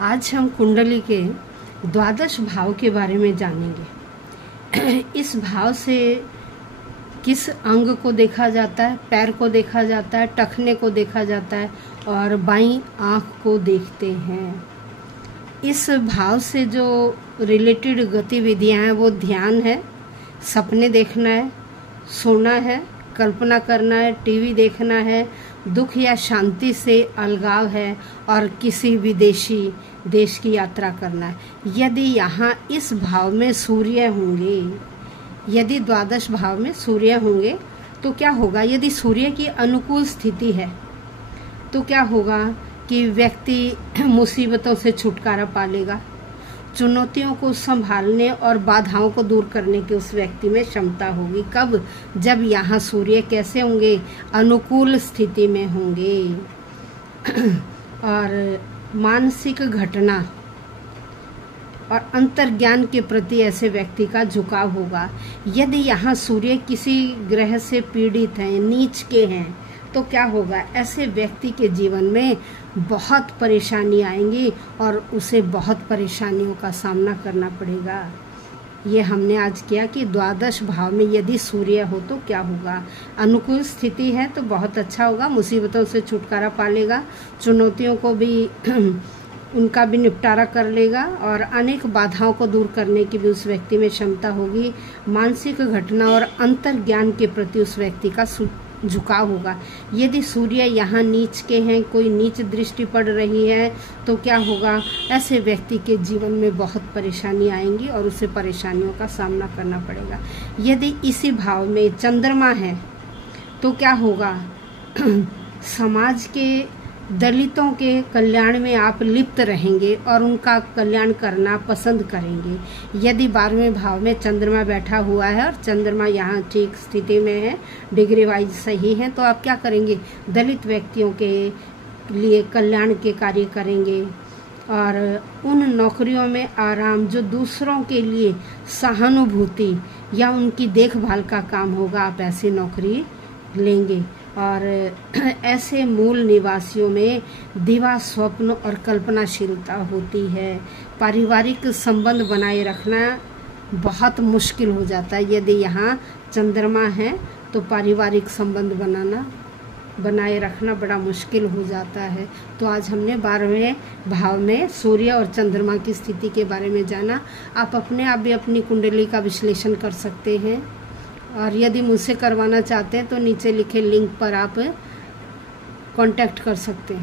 आज हम कुंडली के द्वादश भाव के बारे में जानेंगे। इस भाव से किस अंग को देखा जाता है, पैर को देखा जाता है, टखने को देखा जाता है और बाईं आँख को देखते हैं। इस भाव से जो रिलेटेड गतिविधियां हैं वो ध्यान है, सपने देखना है, सोना है, कल्पना करना है, टीवी देखना है, दुख या शांति से अलगाव है और किसी विदेशी देश की यात्रा करना है। यदि यहाँ इस भाव में सूर्य होंगे, यदि द्वादश भाव में सूर्य होंगे तो क्या होगा? यदि सूर्य की अनुकूल स्थिति है तो क्या होगा कि व्यक्ति मुसीबतों से छुटकारा पा लेगा, चुनौतियों को संभालने और बाधाओं को दूर करने की उस व्यक्ति में क्षमता होगी। कब? जब यहाँ सूर्य कैसे होंगे? अनुकूल स्थिति में होंगे। और मानसिक घटना और अंतर्ज्ञान के प्रति ऐसे व्यक्ति का झुकाव होगा। यदि यहाँ सूर्य किसी ग्रह से पीड़ित हैं, नीच के हैं, तो क्या होगा? ऐसे व्यक्ति के जीवन में बहुत परेशानी आएंगी और उसे बहुत परेशानियों का सामना करना पड़ेगा। ये हमने आज किया कि द्वादश भाव में यदि सूर्य हो तो क्या होगा। अनुकूल स्थिति है तो बहुत अच्छा होगा, मुसीबतों से छुटकारा पा लेगा, चुनौतियों को भी उनका भी निपटारा कर लेगा और अनेक बाधाओं को दूर करने की भी उस व्यक्ति में क्षमता होगी। मानसिक घटना और अंतर्ज्ञान के प्रति उस व्यक्ति का झुकाव होगा। यदि सूर्य यहाँ नीच के हैं, कोई नीच दृष्टि पड़ रही है तो क्या होगा? ऐसे व्यक्ति के जीवन में बहुत परेशानी आएंगी और उसे परेशानियों का सामना करना पड़ेगा। यदि इसी भाव में चंद्रमा है तो क्या होगा? समाज के दलितों के कल्याण में आप लिप्त रहेंगे और उनका कल्याण करना पसंद करेंगे। यदि 12वें भाव में चंद्रमा बैठा हुआ है और चंद्रमा यहाँ ठीक स्थिति में है, डिग्री वाइज सही है, तो आप क्या करेंगे? दलित व्यक्तियों के लिए कल्याण के कार्य करेंगे और उन नौकरियों में आराम जो दूसरों के लिए सहानुभूति या उनकी देखभाल का काम होगा, आप ऐसी नौकरी लेंगे। और ऐसे मूल निवासियों में दिवा स्वप्न और कल्पनाशीलता होती है। पारिवारिक संबंध बनाए रखना बहुत मुश्किल हो जाता है। यदि यहाँ चंद्रमा है तो पारिवारिक संबंध बनाए रखना बड़ा मुश्किल हो जाता है। तो आज हमने 12वें भाव में सूर्य और चंद्रमा की स्थिति के बारे में जाना। आप अपने आप भी अपनी कुंडली का विश्लेषण कर सकते हैं और यदि मुझसे करवाना चाहते हैं तो नीचे लिखे लिंक पर आप कांटेक्ट कर सकते हैं।